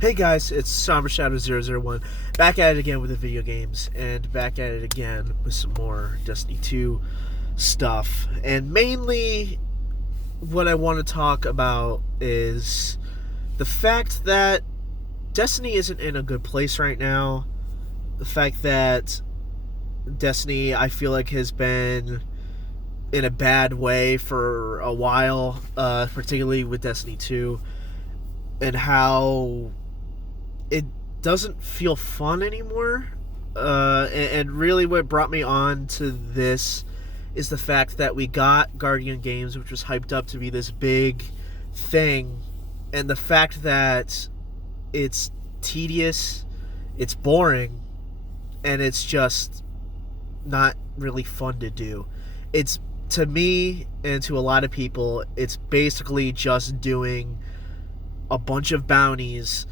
Hey guys, it's Somber Shadow 001, back at it again with the video games, and back at it again with some more Destiny 2 stuff. And mainly, what I want to talk about is the fact that Destiny isn't in a good place right now. The fact that Destiny, I feel like, has been in a bad way for a while, particularly with Destiny 2, and how it doesn't feel fun anymore. And really, what brought me on to this is the fact that we got Guardian Games, which was hyped up to be this big thing, and the fact that it's tedious, it's boring, and it's just not really fun to do. It's, to me and to a lot of people, it's basically just doing a bunch of bounties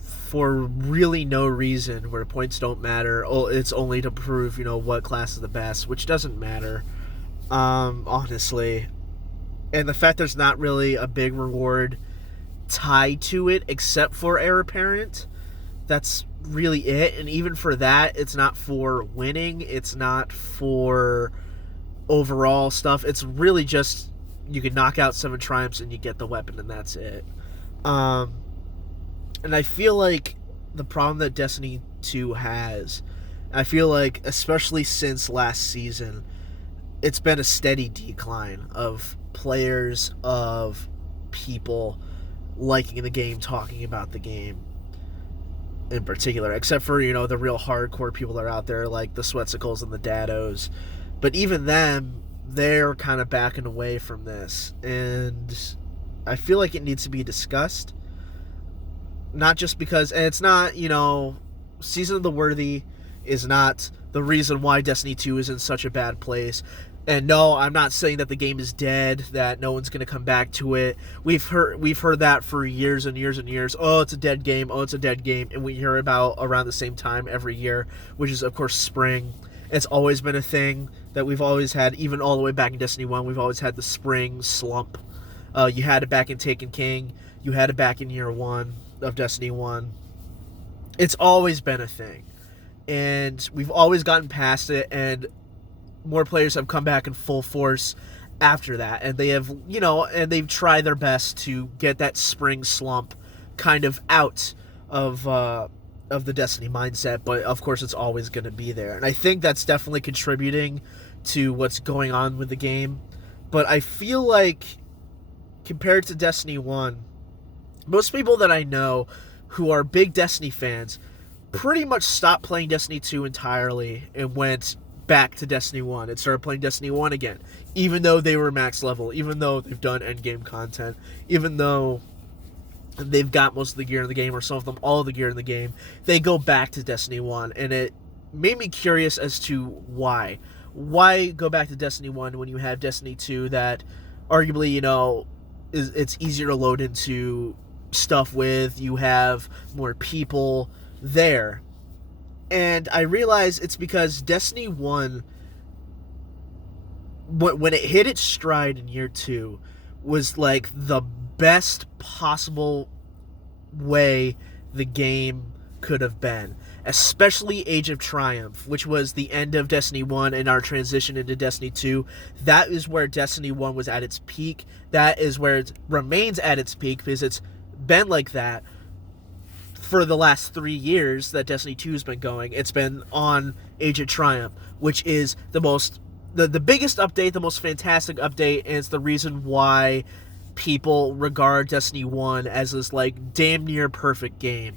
for really no reason, where points don't matter. Oh, it's only to prove, what class is the best, which doesn't matter, honestly. And the fact there's not really a big reward tied to it, except for Heir Apparent, that's really it. And even for that, it's not for winning, it's not for overall stuff. It's really just, you can knock out 7 triumphs and you get the weapon, and that's it. And I feel like the problem that Destiny 2 has, I feel like, especially since last season, it's been a steady decline of players, of people liking the game, talking about the game in particular, except for, the real hardcore people that are out there, like the Sweatsicles and the Dados. But even them, they're kind of backing away from this, and I feel like it needs to be discussed. Not just because, and it's not, Season of the Worthy is not the reason why Destiny 2 is in such a bad place. And no, I'm not saying that the game is dead, that no one's going to come back to it. We've heard that for years and years and years. Oh, it's a dead game. Oh, it's a dead game. And we hear about around the same time every year, which is, of course, spring. It's always been a thing that we've always had, even all the way back in Destiny 1. We've always had the spring slump. You had it back in Taken King. You had it back in year 1 of Destiny 1. It's always been a thing, and we've always gotten past it, and more players have come back in full force after that, and they have, and they've tried their best to get that spring slump kind of out of the Destiny mindset. But of course, it's always going to be there, and I think that's definitely contributing to what's going on with the game. But I feel like, compared to Destiny 1, most people that I know who are big Destiny fans pretty much stopped playing Destiny 2 entirely and went back to Destiny 1 and started playing Destiny 1 again, even though they were max level, even though they've done endgame content, even though they've got most of the gear in the game, or some of them all of the gear in the game. They go back to Destiny 1, and it made me curious as to why. Why go back to Destiny 1 when you have Destiny 2 that arguably, it's easier to load into stuff with, you have more people there. And I realize it's because Destiny 1, when it hit its stride in year 2, was like the best possible way the game could have been. Especially Age of Triumph, which was the end of Destiny 1 and our transition into Destiny 2. That is where Destiny 1 was at its peak. That is where it remains at its peak, because it's been like that for the last 3 years that Destiny 2 has been going. It's been on Age of Triumph, which is the biggest update, the most fantastic update, and it's the reason why people regard Destiny 1 as this, like, damn near perfect game.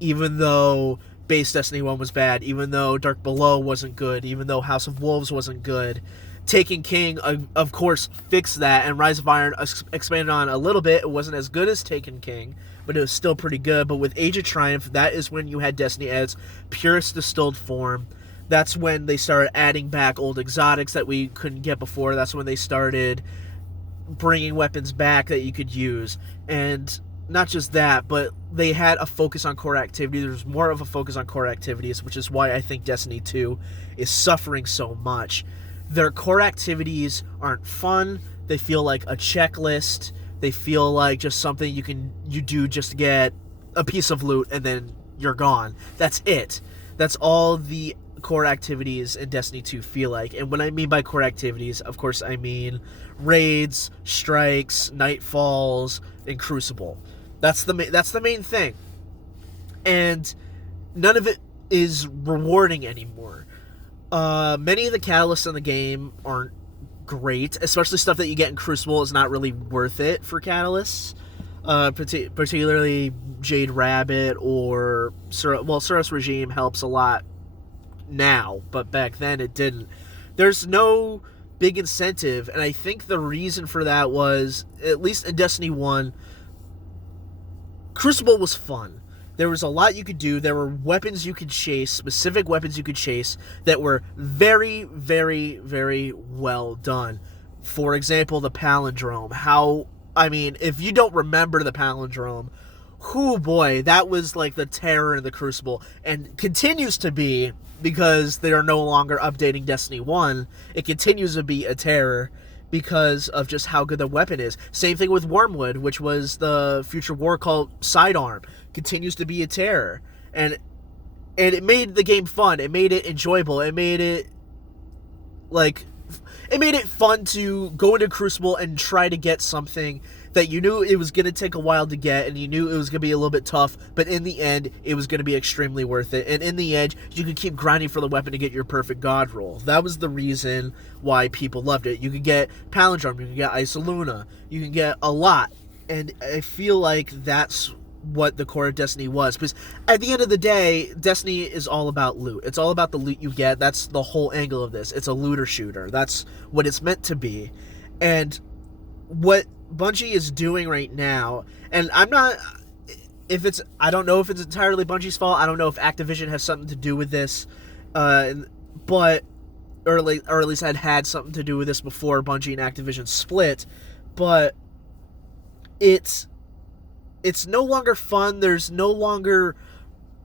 Even though base Destiny 1 was bad, even though Dark Below wasn't good, even though House of Wolves wasn't good. Taken King, of course, fixed that, and Rise of Iron expanded on a little bit. It wasn't as good as Taken King, but it was still pretty good. But with Age of Triumph, that is when you had Destiny at its purest distilled form. That's when they started adding back old exotics that we couldn't get before. That's when they started bringing weapons back that you could use. And not just that, but they had a focus on core activity. There's more of a focus on core activities, which is why I think Destiny 2 is suffering so much. Their core activities aren't fun. They feel like a checklist. They feel like just something you do just to get a piece of loot and then you're gone. That's it. That's all the core activities in Destiny 2 feel like. And what I mean by core activities, of course, I mean raids, strikes, nightfalls, and Crucible. That's the main thing. And none of it is rewarding anymore. Many of the catalysts in the game aren't great, especially stuff that you get in Crucible is not really worth it for catalysts. Particularly Jade Rabbit or Suros Regime helps a lot now, but back then it didn't. There's no big incentive, and I think the reason for that was, at least in Destiny 1, Crucible was fun. There was a lot you could do. There were weapons you could chase, specific weapons you could chase that were very, very, very well done. For example, the Palindrome. If you don't remember the Palindrome, boy, that was like the terror in the Crucible, and continues to be, because they are no longer updating Destiny 1. It continues to be a terror because of just how good the weapon is. Same thing with Wormwood, which was the future war called Sidearm. Continues to be a terror. And it made the game fun. It made it enjoyable. It made it fun to go into Crucible and try to get something that you knew it was going to take a while to get, and you knew it was going to be a little bit tough, but in the end, it was going to be extremely worth it. And in the end, you could keep grinding for the weapon to get your perfect god roll. That was the reason why people loved it. You could get Palindrome, you can get Isoluna, you can get a lot. And I feel like that's what the core of Destiny was. Because at the end of the day, Destiny is all about loot. It's all about the loot you get. That's the whole angle of this. It's a looter shooter. That's what it's meant to be. And what Bungie is doing right now, and I don't know if it's entirely Bungie's fault. I don't know if Activision has something to do with this, but or at least had something to do with this before Bungie and Activision split. But it's no longer fun. There's no longer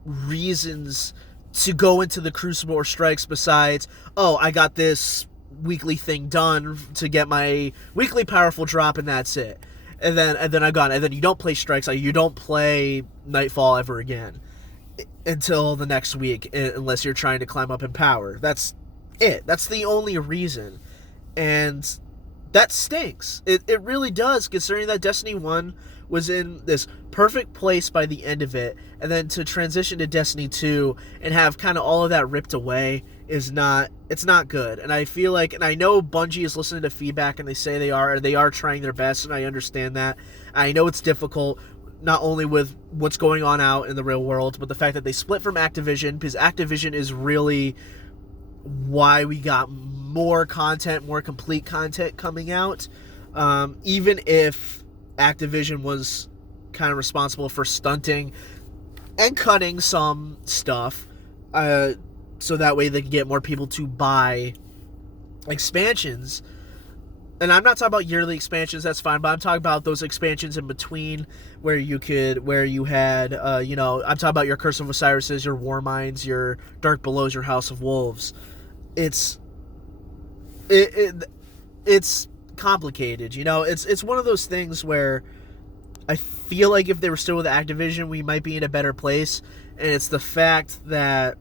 reasons to go into the Crucible or strikes besides, I got this weekly thing done to get my weekly powerful drop, and that's it. And then I got it. And then you don't play strikes, you don't play Nightfall ever again until the next week, unless you're trying to climb up in power. That's it. That's the only reason. And that stinks. It really does, considering that Destiny 1 was in this perfect place by the end of it, and then to transition to Destiny 2 and have kind of all of that ripped away it's not good. And I feel like, and I know Bungie is listening to feedback, and they say they are trying their best, and I understand that. I know it's difficult, not only with what's going on out in the real world, but the fact that they split from Activision, because Activision is really why we got more content, more complete content coming out. Even if Activision was kind of responsible for stunting and cutting some stuff, so that way they can get more people to buy expansions. And I'm not talking about yearly expansions, that's fine, but I'm talking about those expansions in between where you had, I'm talking about your Curse of Osiris's, your Warminds, your Dark Belows, your House of Wolves. It's complicated, it's one of those things where I feel like if they were still with Activision, we might be in a better place. And it's the fact that,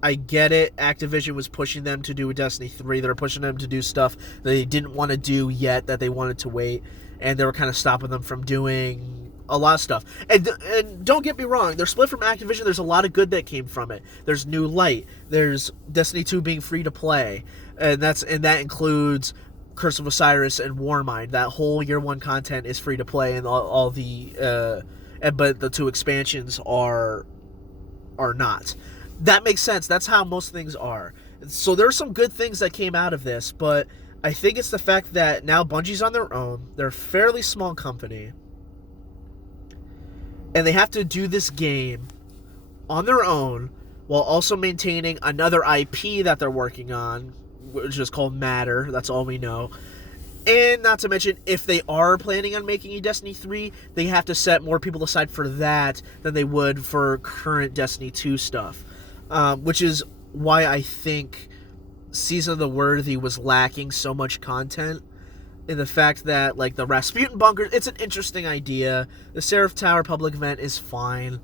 I get it, Activision was pushing them to do a Destiny 3. They were pushing them to do stuff that they didn't want to do yet, that they wanted to wait. And they were kind of stopping them from doing a lot of stuff. And don't get me wrong, they're split from Activision. There's a lot of good that came from it. There's New Light. There's Destiny 2 being free to play. And that includes Curse of Osiris and Warmind. That whole Year 1 content is free to play, and all the but the two expansions are not. That makes sense. That's how most things are. So there are some good things that came out of this, but I think it's the fact that now Bungie's on their own. They're a fairly small company, and they have to do this game on their own while also maintaining another IP that they're working on, which is called Matter. That's all we know. And not to mention, if they are planning on making a Destiny 3, they have to set more people aside for that than they would for current Destiny 2 stuff. Which is why I think Season of the Worthy was lacking so much content. in the fact that, like, the Rasputin bunker, it's an interesting idea. The Seraph Tower public event is fine.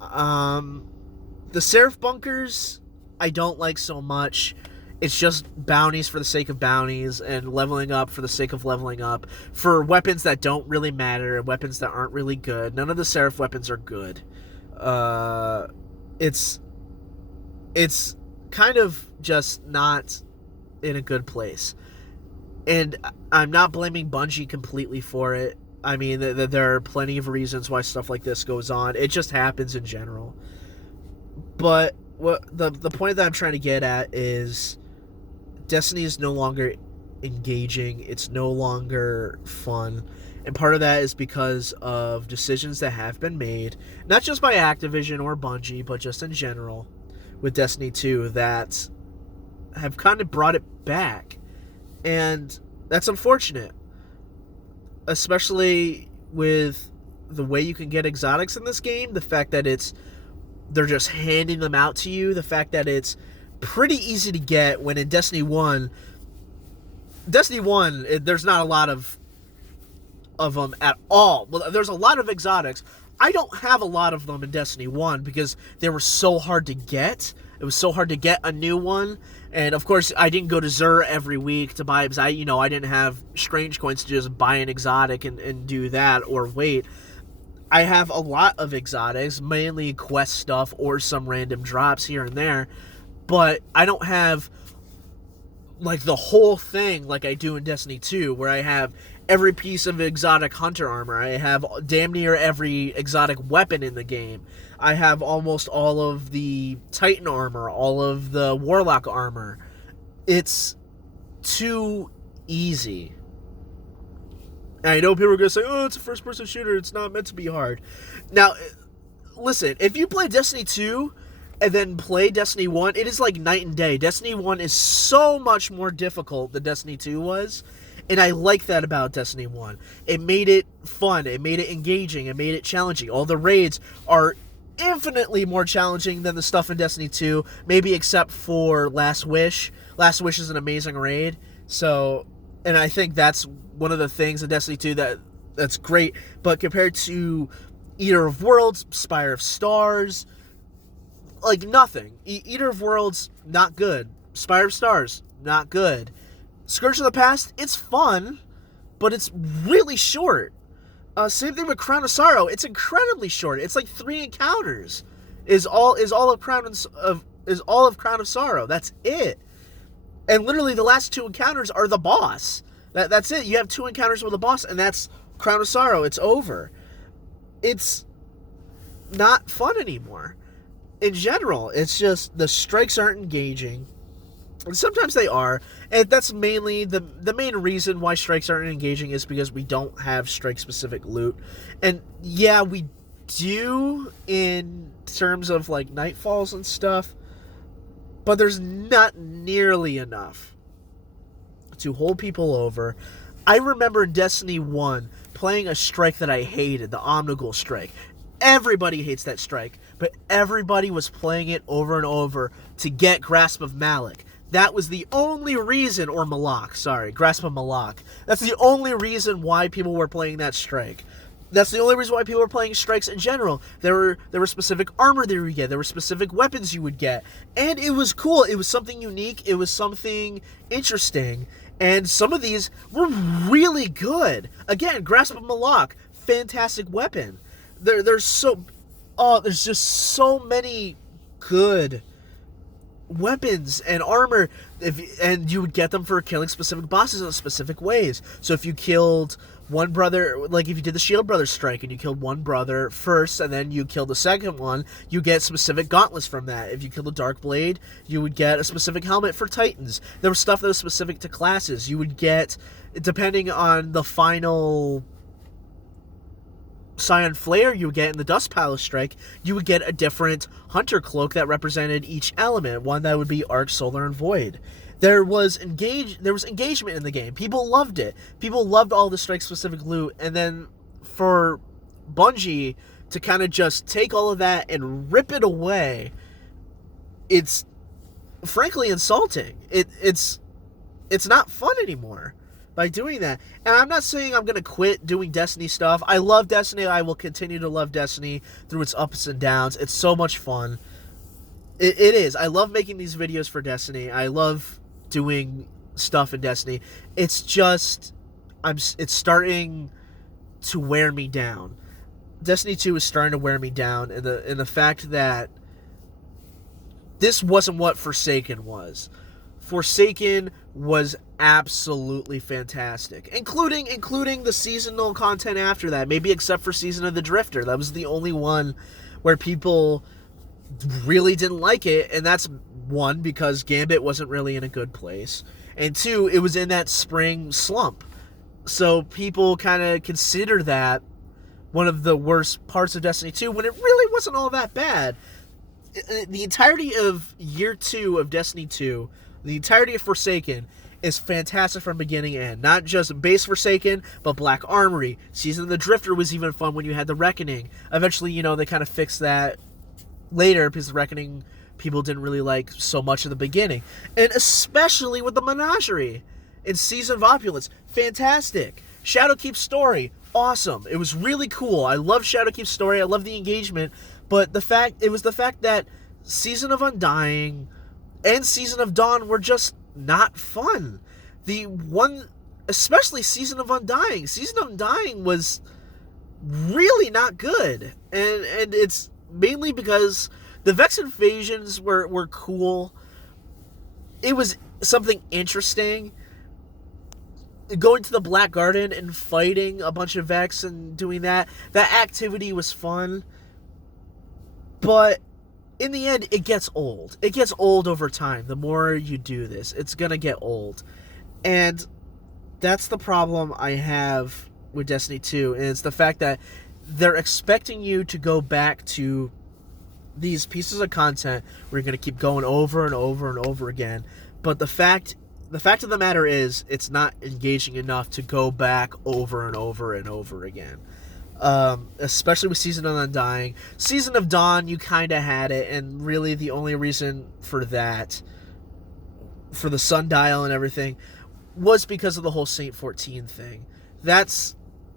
The Seraph bunkers, I don't like so much. It's just bounties for the sake of bounties and leveling up for the sake of leveling up for weapons that don't really matter and weapons that aren't really good. None of the Seraph weapons are good. It's kind of just not in a good place. And I'm not blaming Bungie completely for it. I mean, there are plenty of reasons why stuff like this goes on. It just happens in general. But what the point that I'm trying to get at is Destiny is no longer engaging. It's no longer fun. And part of that is because of decisions that have been made, not just by Activision or Bungie, but just in general with Destiny 2 that have kind of brought it back. And that's unfortunate. Especially with the way you can get exotics in this game, the fact that they're just handing them out to you, the fact that it's pretty easy to get when in Destiny 1, there's not a lot of them at all. Well, there's a lot of exotics. I don't have a lot of them in Destiny 1 because they were so hard to get. It was so hard to get a new one. And of course, I didn't go to Xur every week to buy, because I didn't have strange coins to just buy an exotic and do that or wait. I have a lot of exotics, mainly quest stuff or some random drops here and there. But I don't have like the whole thing like I do in Destiny 2, where I have every piece of exotic hunter armor. I have damn near every exotic weapon in the game. I have almost all of the Titan armor, all of the Warlock armor. It's too easy. And I know people are going to say, oh, it's a first-person shooter, it's not meant to be hard. Now, listen, if you play Destiny 2 and then play Destiny 1, it is like night and day. Destiny 1 is so much more difficult than Destiny 2 was, and I like that about Destiny 1. It made it fun, it made it engaging, it made it challenging. All the raids are infinitely more challenging than the stuff in Destiny 2, maybe except for Last Wish. Last Wish is an amazing raid, and I think that's one of the things in Destiny 2 that's great, but compared to Eater of Worlds, Spire of Stars, like nothing. Eater of Worlds, not good. Spire of Stars, not good. Scourge of the Past, it's fun, but it's really short. Same thing with Crown of Sorrow. It's incredibly short. It's like 3 encounters. Is all of Crown of Sorrow. That's it. And literally the last 2 encounters are the boss. That's it. You have 2 encounters with the boss, and that's Crown of Sorrow. It's over. It's not fun anymore. In general, it's just the strikes aren't engaging. And sometimes they are, and that's mainly the main reason why strikes aren't engaging is because we don't have strike-specific loot. And yeah, we do in terms of like Nightfalls and stuff, but there's not nearly enough to hold people over. I remember in Destiny 1 playing a strike that I hated, the Omnigul strike. Everybody hates that strike, but everybody was playing it over and over to get Grasp of Malak. That was the only reason, or Malak, sorry, Grasp of Malak. That's the only reason why people were playing that strike. That's the only reason why people were playing strikes in general. There were specific armor that you would get. There were specific weapons you would get. And it was cool. It was something unique. It was something interesting. And some of these were really good. Again, Grasp of Malak, fantastic weapon. There's just so many good weapons and armor, and you would get them for killing specific bosses in specific ways. So if you killed one brother, like if you did the Shield Brothers strike and you killed one brother first and then you killed the second one, you get specific gauntlets from that. If you killed a Dark Blade, you would get a specific helmet for Titans. There was stuff that was specific to classes. You would get, depending on the final Scion Flare you would get in the Dust Palace strike, you would get a different Hunter Cloak that represented each element, one that would be Arc, Solar, and Void. There was engagement in the game. People loved it. People loved all the strike-specific loot, and then for Bungie to kind of just take all of that and rip it away, it's frankly insulting. It's not fun anymore. by doing that. And I'm not saying I'm going to quit doing Destiny stuff. I love Destiny. I will continue to love Destiny through its ups and downs. It's so much fun. It is. I love making these videos for Destiny. I love doing stuff in Destiny. It's just it's starting to wear me down. Destiny 2 is starting to wear me down, and the fact that this wasn't what Forsaken was. Forsaken was absolutely fantastic, including the seasonal content after that, maybe except for Season of the Drifter. That was the only one where people really didn't like it, and that's one, because Gambit wasn't really in a good place, and two, it was in that spring slump. So people kind of consider that one of the worst parts of Destiny 2 when it really wasn't all that bad. The entirety of year 2 of Destiny 2, the entirety of Forsaken, is fantastic from beginning to end. Not just base Forsaken, but Black Armory. Season of the Drifter was even fun when you had the Reckoning. Eventually, they kind of fixed that later, because the Reckoning people didn't really like so much in the beginning. And especially with the Menagerie in Season of Opulence. Fantastic. Shadowkeep's story, awesome. It was really cool. I love Shadowkeep's story. I love the engagement. But it was the fact that Season of Undying and Season of Dawn were just not fun. Especially Season of Undying. Season of Undying was really not good. And it's mainly because the Vex invasions were cool. It was something interesting. Going to the Black Garden and fighting a bunch of Vex and doing that activity was fun. But in the end, it gets old. It gets old over time. The more you do this, it's going to get old. And that's the problem I have with Destiny 2. And it's the fact that they're expecting you to go back to these pieces of content where you're going to keep going over and over and over again. But the fact of the matter is, it's not engaging enough to go back over and over and over again. Especially with Season of Undying. Season of Dawn, you kind of had it, and really the only reason for that, for the sundial and everything, was because of the whole Saint 14 thing. That's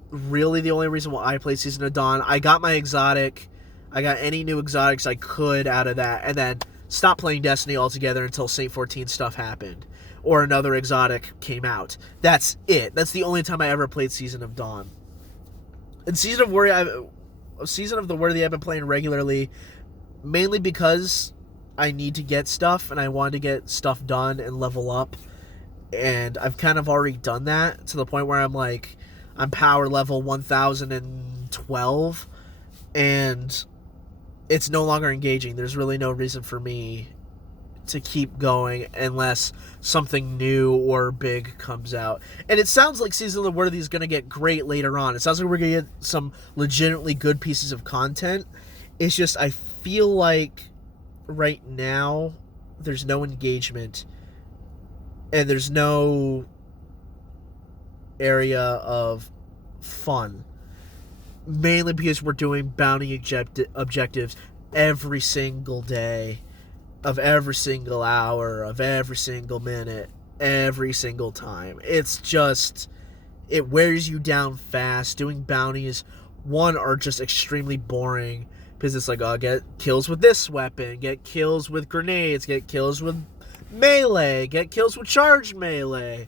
really the only reason why I played Season of Dawn. I got my exotic. I got any new exotics I could out of that, and then stopped playing Destiny altogether until Saint 14 stuff happened, or another exotic came out. That's it. That's the only time I ever played Season of Dawn. And Season of the Worthy I've been playing regularly, mainly because I need to get stuff, and I want to get stuff done and level up. And I've kind of already done that to the point where I'm power level 1012, and it's no longer engaging. There's really no reason for me to keep going unless something new or big comes out. And it sounds like Season of the Worthy is going to get great later on. It sounds like we're going to get some legitimately good pieces of content. It's just, I feel like right now there's no engagement and there's no area of fun. Mainly because we're doing bounty objectives every single day, of every single hour, of every single minute, every single time. It's just, it wears you down fast. Doing bounties, one, are just extremely boring, because it's like, oh, get kills with this weapon, get kills with grenades, get kills with melee, get kills with charged melee,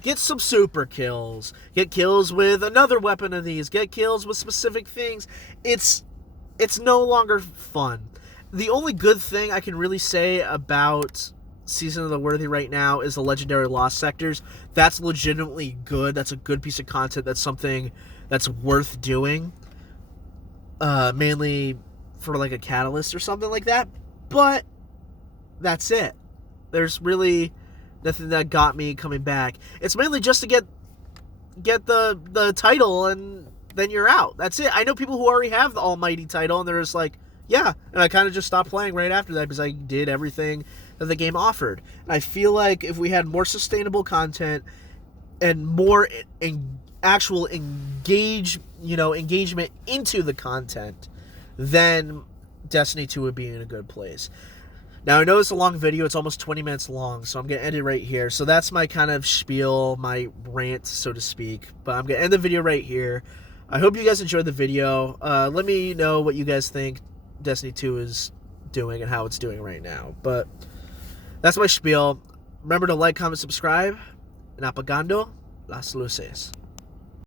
get some super kills, get kills with another weapon of these, get kills with specific things. It's no longer fun. The only good thing I can really say about Season of the Worthy right now is the Legendary Lost Sectors. That's legitimately good. That's a good piece of content. That's something that's worth doing. Mainly for like a catalyst or something like that. But that's it. There's really nothing that got me coming back. It's mainly just to get the title, and then you're out. That's it. I know people who already have the almighty title, and they're just like, yeah, and I kind of just stopped playing right after that because I did everything that the game offered. And I feel like if we had more sustainable content and more actual engagement into the content, then Destiny 2 would be in a good place. Now, I know it's a long video. It's almost 20 minutes long, so I'm going to end it right here. So that's my kind of spiel, my rant, so to speak. But I'm going to end the video right here. I hope you guys enjoyed the video. Let me know what you guys think Destiny 2 is doing and how it's doing right now. But that's my spiel. Remember to like, comment, subscribe. And apagando las luces.